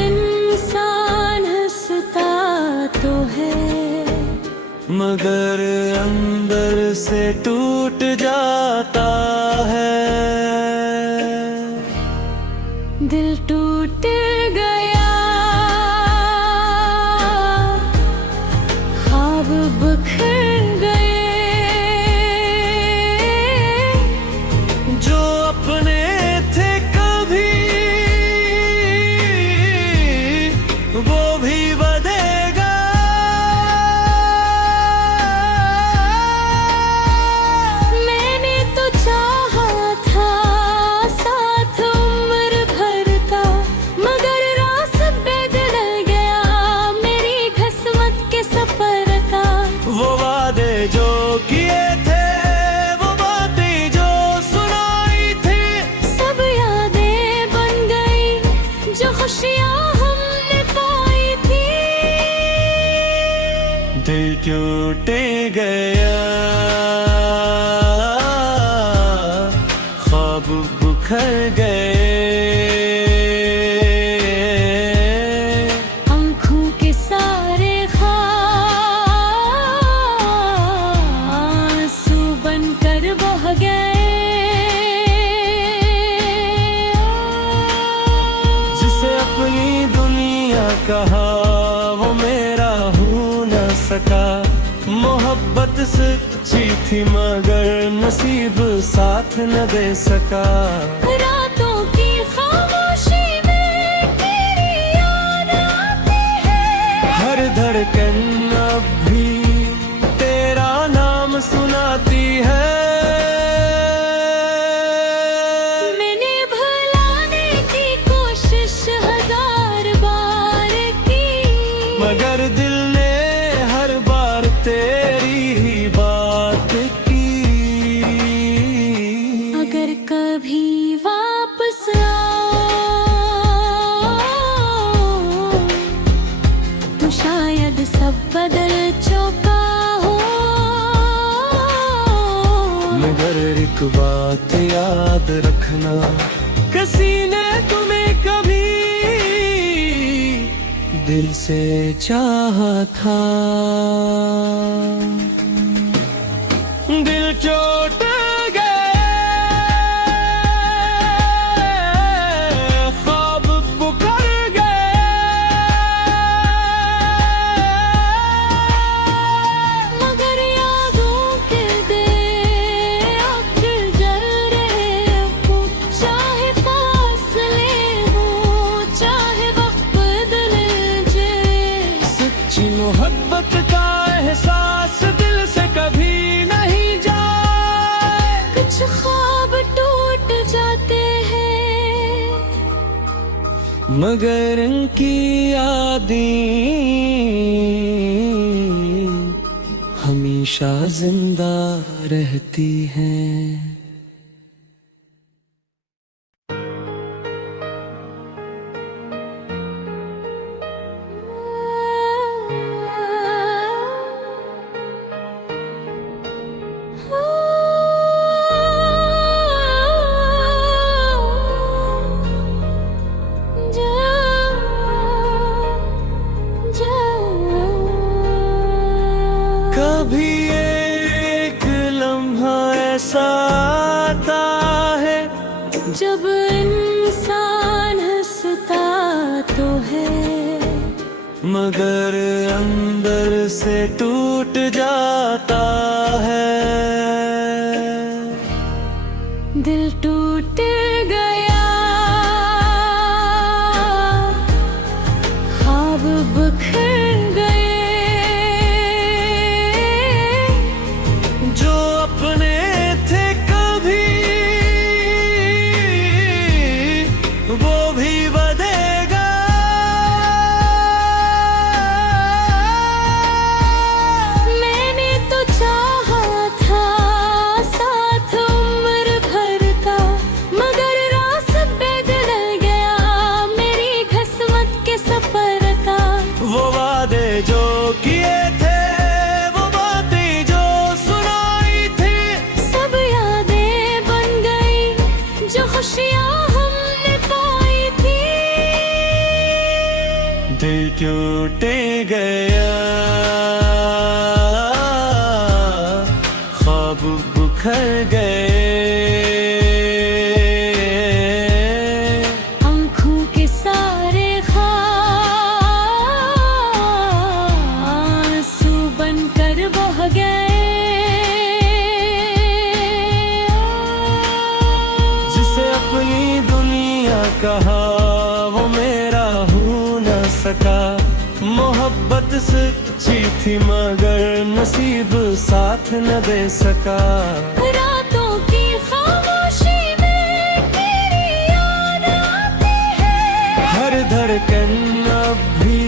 इंसान हंसता तो है मगर अंदर से टूट जाता है। दिल टूट गया, ख्वाब बिखर गए, जो अपने थे कभी वो भी बदलेगा। मैंने तो चाहा था साथ उम्र भर का, मगर रास्ता बदल गया मेरी किस्मत के सफर का। वो वादे जो किए थे, वो बातें जो सुनाई थी, सब यादें बन गई जो खुशियाँ हमने पाई थी। दिल टूट गया, ख्वाब बिखर गए, आँखों के सारे ख्वाब आंसू बनकर बह गए। जिसे अपनी दुनिया कहा वो मेरा हो न सका। मोहब्बत सच्ची थी मगर नसीब साथ न दे सका। रातों की खामोशी में तेरी याद आती है, हर धड़कन अब भी तेरा नाम सुनाती है। मैंने भुलाने की कोशिश हजार बार की, मगर दिल ने हर बार तेरी ही बात की। अगर कभी वापस आओ तो शायद सब बदल चुका हो। मगर एक बात याद रखना, किसी ने तुम्हें कभी दिल से चाहा था। दिल चोट गए, ख्वाब बिखर गए, मगर यादों के दे आखिर जल रहे हो, चाहे फासले हो चाहे वक्त बदले जाए। सच्ची मोहब्बत का एहसास दिल से कभी नहीं जाए। कुछ ख्वाब टूट जाते हैं मगर इनकी यादें हमेशा जिंदा रहती हैं। कभी एक लम्हा ऐसा आता है जब इंसान हंसता तो है मगर अंदर से टूट जाता है। दिल टूट गया, ख्वाब बिखर गए, जो अपने थे कभी वो भी बदलेगा। मैंने तो चाहा था दिल टूट गया, ख्वाब बिखर गए, आँखों के सारे ख्वाब आंसू बनकर बह गए। जिसे अपनी दुनिया कहा वो मेरा हो न सका। मोहब्बत सच्ची थी मगर नसीब साथ न दे सका। रातों की खामोशी में तेरी याद आती है, हर धड़कन अब भी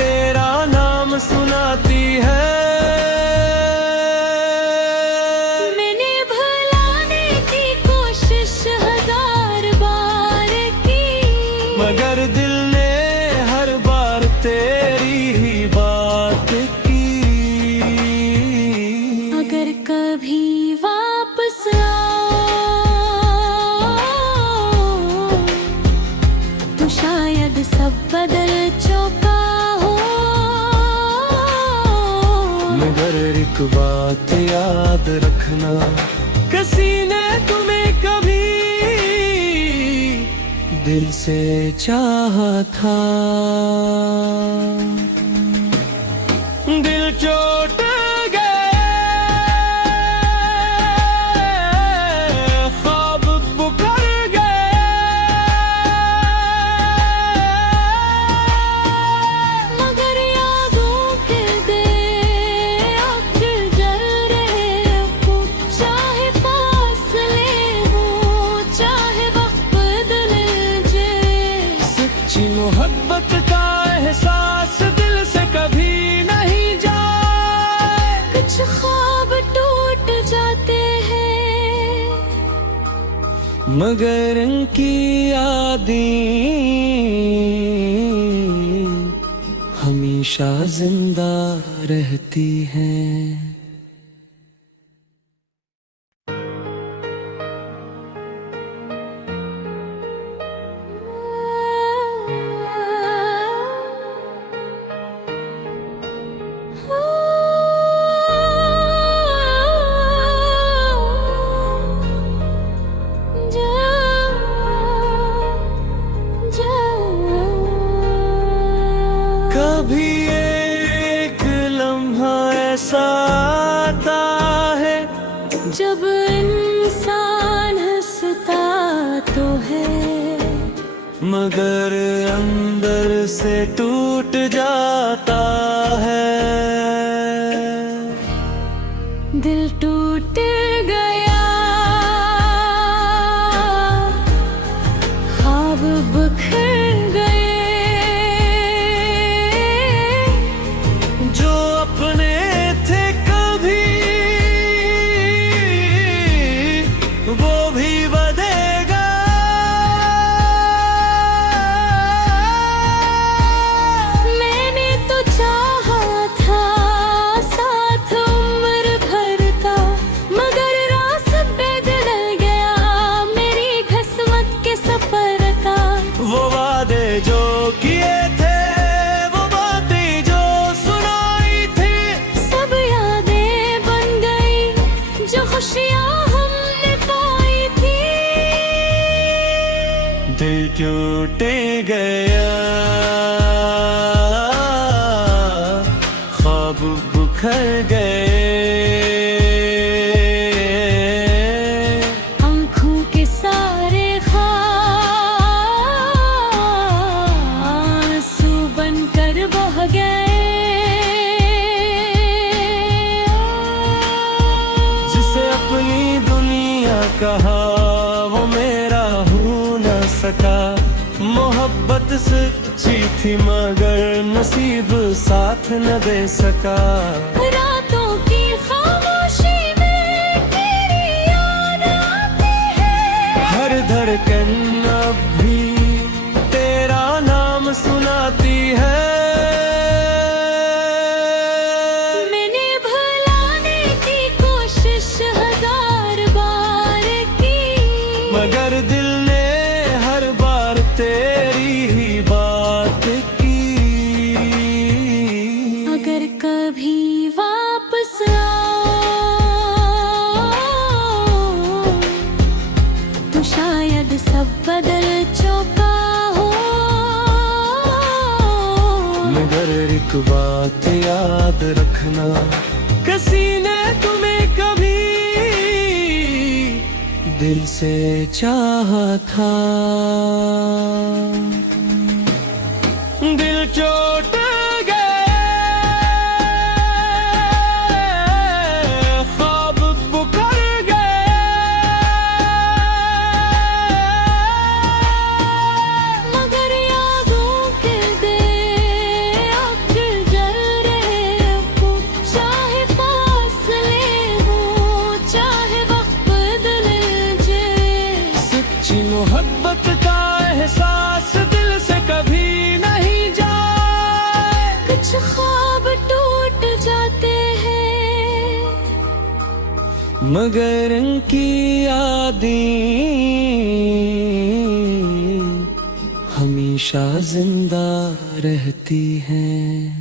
तेरा नाम सुनाती है। मैंने भुलाने की कोशिश हजार बार की, मगर दिल ने हर बार तेरी ही बात की। अगर कभी वापस आओ तो शायद सब बदल चुका हो। मगर एक बात याद रखना, किसी ने तुम्हें कभी दिल से चाहा था। दिल चोट गए, ख्वाब बिखर गए, मगर यादों के दे आखिर जल रहे हो। चाहे फासले हो, चाहे वक्त बदले जाए, सच्ची मोहब्बत का एहसास दिल से कभी नहीं जाए। कुछ ख्वाब टूट जाते हैं मगर इनकी यादें हमेशा जिंदा रहती हैं। कभी एक लम्हा ऐसा आता है जब इंसान हंसता तो है, मगर अंदर से टूट जाता है। दिल टूट गया, ख्वाब बिखर गए, जो अपने थे कभी वो भी बदलेगा। मैंने तो चाहा था साथ उम्र भर का, मगर रास्ता बदल गया मेरी किस्मत के सफर का। वो वादे जो किए थे, वो बातें जो सुनाई थी, सब यादें बन गई जो खुशियाँ हमने पाई थी। दिल टूट गया, ख्वाब बिखर गए, आँखों के सारे ख्वाब आंसू बनकर बह गए। जिसे अपनी दुनिया कहा वो मेरा हो न सका। मोहब्बत सच्ची थी मगर नसीब साथ न दे सका। रातों की खामोशी में तेरी याद आती है, हर धड़कन अब भी तेरा नाम सुनाती है। मैंने भुलाने की कोशिश हजार बार की, मगर दिल ने हर बार तेरी ही बात की। मगर एक बात याद रखना, किसी ने तुम्हें कभी दिल से चाहा था। दिल चोट गए, ख्वाब बुकर गए, मगर यादों के दे अब जल रहे हो, चाहे फासले हो चाहे वक्त बदले जाए। सच्ची मोहब्बत का एहसास दिल से कभी नहीं जाए। कुछ ख्वाब टूट जाते हैं मगर इनकी यादें हमेशा जिंदा रहती हैं।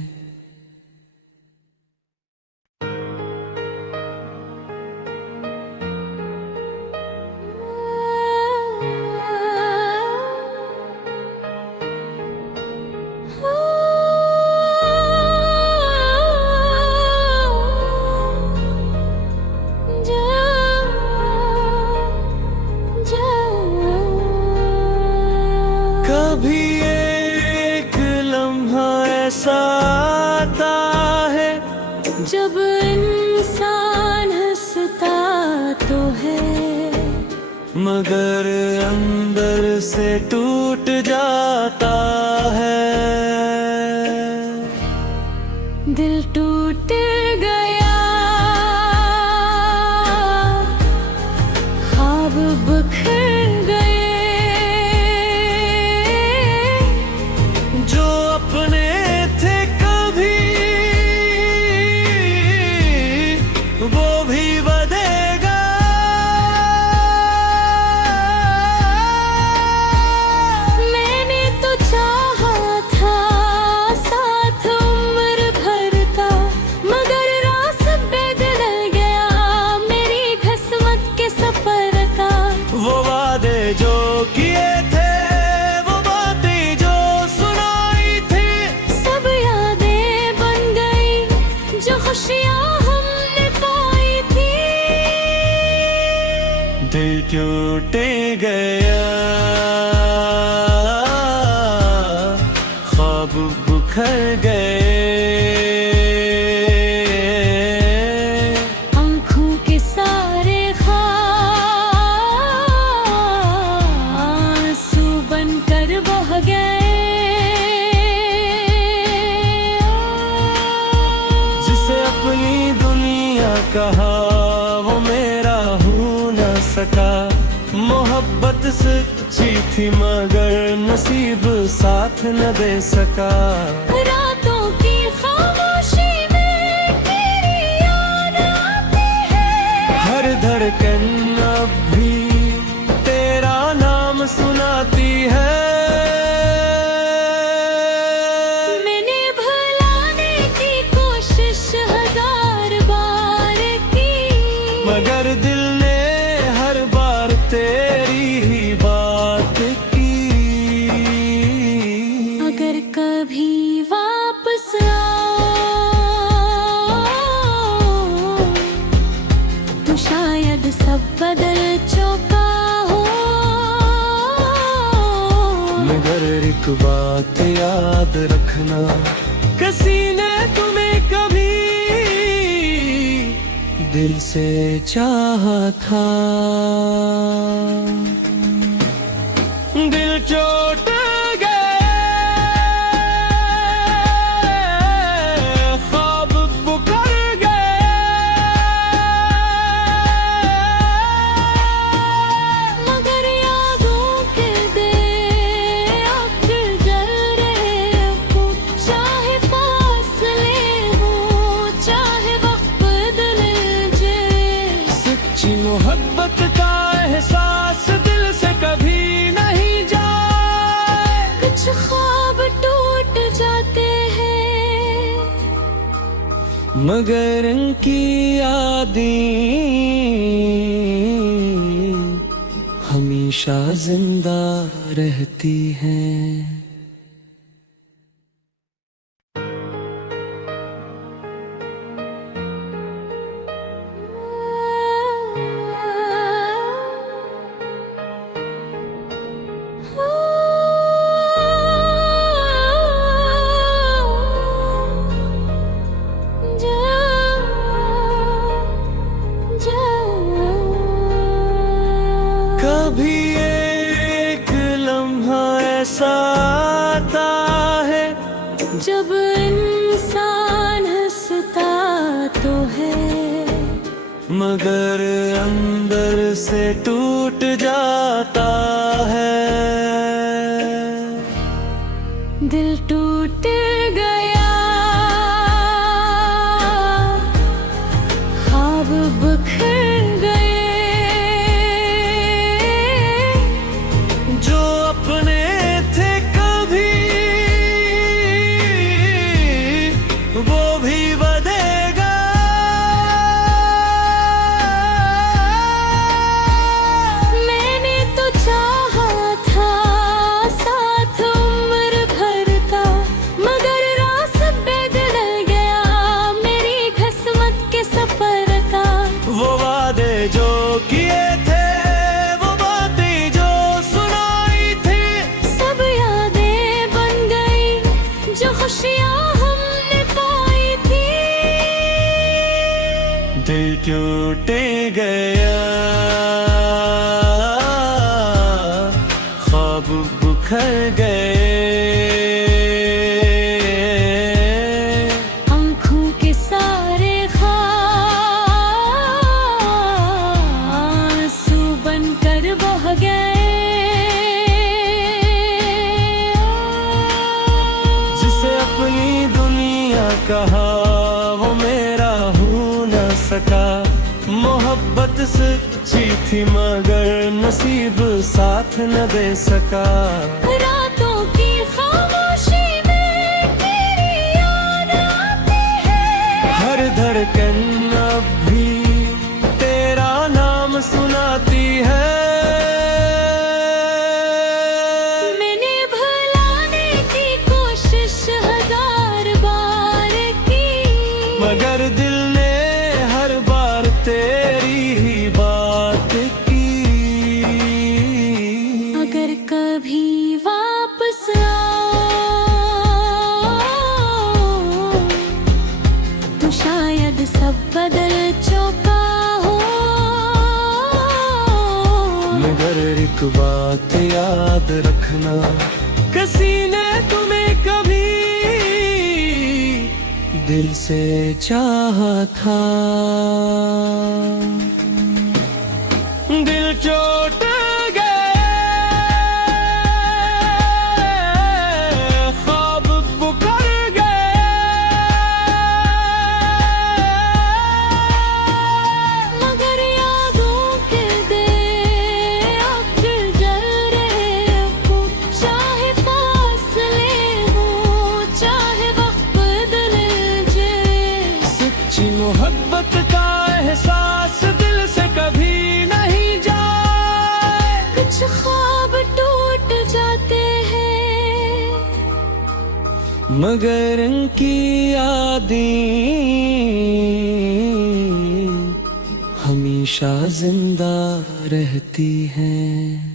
कभी एक लम्हा ऐसा आता है जब इंसान हंसता तो है, मगर अंदर से टूट जाता है। दिल टूट गया, ख्वाब बिखर गए, जो अपने थे कभी वो भी बदलेगा। मैंने तो चाहा था साथ उम्र भर का, मगर रास बदल गया मेरी किस्मत के सफर का। वो वादे जो किए थे, वो बातें जो सुनाई थी, सब यादें बन गई जो खुशियाँ हमने पाई थी। दिल टूटे गया, ख्वाब बिखर गए, आँखों के सारे आंसू बनकर बह गए। जिसे अपनी दुनिया कहा वो मेरा हो न सका। मोहब्बत सच्ची थी मगर नसीब साथ न दे सका। रातों की खामोशी में तेरी याद आती है, हर धड़कन अब भी तेरा नाम सुनाती है। मैंने भुलाने की कोशिश हजार बार की, मगर दिल ने हर बार तेरी ही बात की। अगर कभी वापस आओ तो शायद सब बदल चुका हो। मगर एक बात याद रखना, किसी ने तुम्हें कभी दिल से चाहा था। दिल चोट गए, ख्वाब बुकर गए, मगर यादों के दे अब जल रहे हो, चाहे फासले हो चाहे वक्त बदले जाए। सच्ची मोहब्बत का एहसास दिल से कभी नहीं जाए। कुछ ख्वाब टूट जाते हैं मगर इनकी यादें हमेशा जिंदा रहती हैं। जब इंसान हंसता तो है, मगर अंदर से टूट जाता है। दिल टूट गया, ख्वाब बिखर गए, जो अपने थे कभी वो भी बदलेगा। मैंने तो चाहा था साथ उम्र भर का, मगर रास्ता बदल गया मेरी किस्मत के सफर का। वो वादे जो किए थे, वो बातें जो सुनाई थी, सब यादें बन गई जो खुशियाँ हमने पाई थी। दिल टूट गया, ख्वाब बिखर गए, आँखों के सारे आंसू बनकर बह गए। जिसे अपनी दुनिया कहा वो मेरा हो न सका। मोहब्बत सच्ची थी मगर नसीब साथ न दे सका। रातों की खामोशी में तेरी याद आती है, हर धड़कन अब भी तेरा नाम सुनाती है। मैंने भुलाने की कोशिश हजार बार की, मगर दिल ने हर बार तेरी ही बात की। अगर कभी वापस आओ तो शायद सब बदल चुका हो। मगर एक बात याद रखना, किसी ने तुम्हें कभी दिल से चाहा था। दिल चोट गए, ख्वाब बिखर गए, मगर यादों के दे अब दिल जल रहे हो, चाहे फासले हो चाहे वक्त बदले जाए। सच्ची मोहब्बत का एहसास दिल से कभी नहीं जाए। कुछ ख्वाब टूट जाते हैं, मगर इनकी यादें हमेशा जिंदा रहती हैं।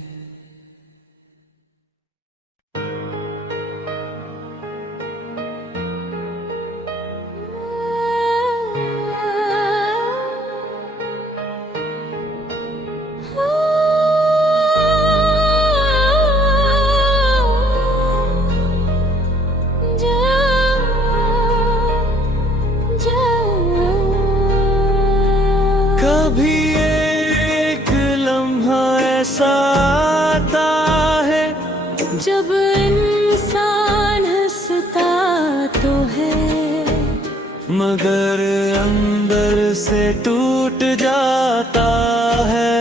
कभी एक लम्हा ऐसा आता है, जब इंसान हंसता तो है, मगर अंदर से टूट जाता है।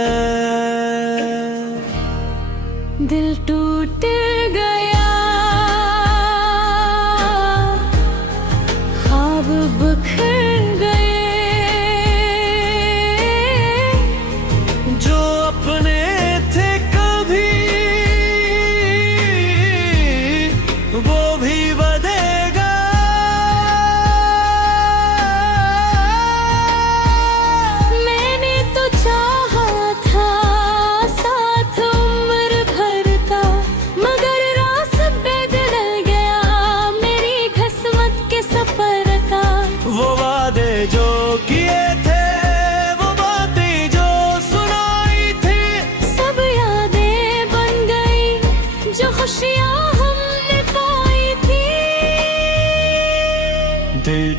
दिल टूट गया, ख्वाब बिखर गए, जो अपने थे कभी वो भी बदलेगा। मैंने तो चाहा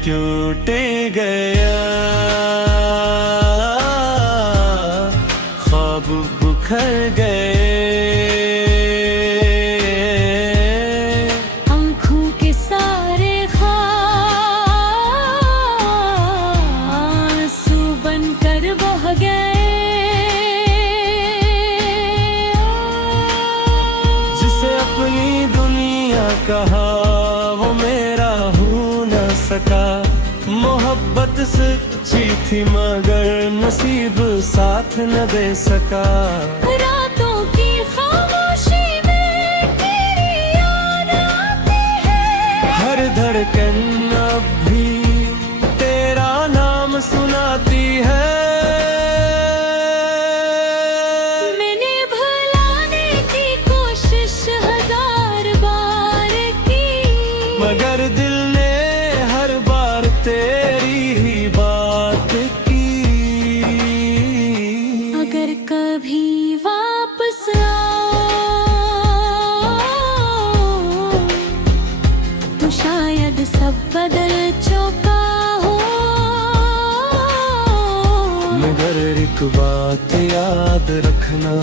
टूट गया, ख्वाब बिखर गए, आँखों के सारे आंसू बनकर बह गए। जिसे अपनी दुनिया कहा वो मेरा हो न सका। मोहब्बत सच्ची थी मगर नसीब साथ न दे सका। रातों की खामोशी में तेरी याद आती है, हर धड़कन अब भी तेरा नाम सुनाती है। मैंने भुलाने की कोशिश हजार बार की, मगर दिल ने हर बार तेरी ही बात की। अगर कभी वापस आओ तो शायद सब बदल चुका हो। मगर एक बात याद रखना,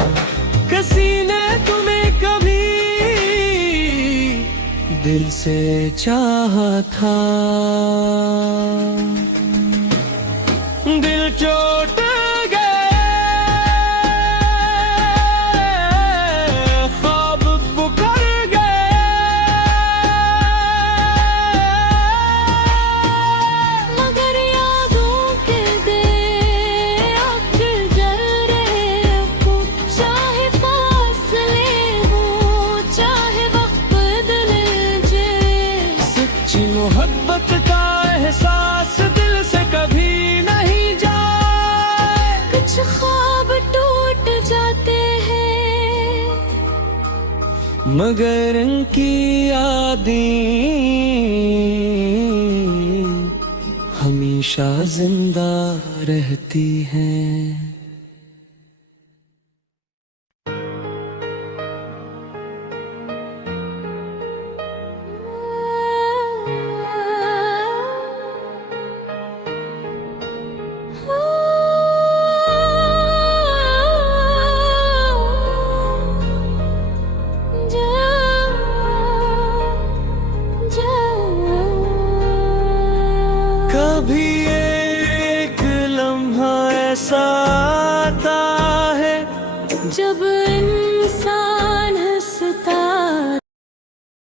किसी ने तुम्हें कभी दिल से चाहा था। दिल चोट गए, ख्वाब बिखर गए, मगर यादों के दे आखिर जल रहे हो। चाहे फासले हो, चाहे वक्त बदले जाए, सच्ची मोहब्बत का एहसास दिल से कभी नहीं जाए। कुछ ख्वाब टूट जाते हैं मगर इनकी यादें हमेशा जिंदा रहती हैं। कभी एक लम्हा ऐसा आता है जब इंसान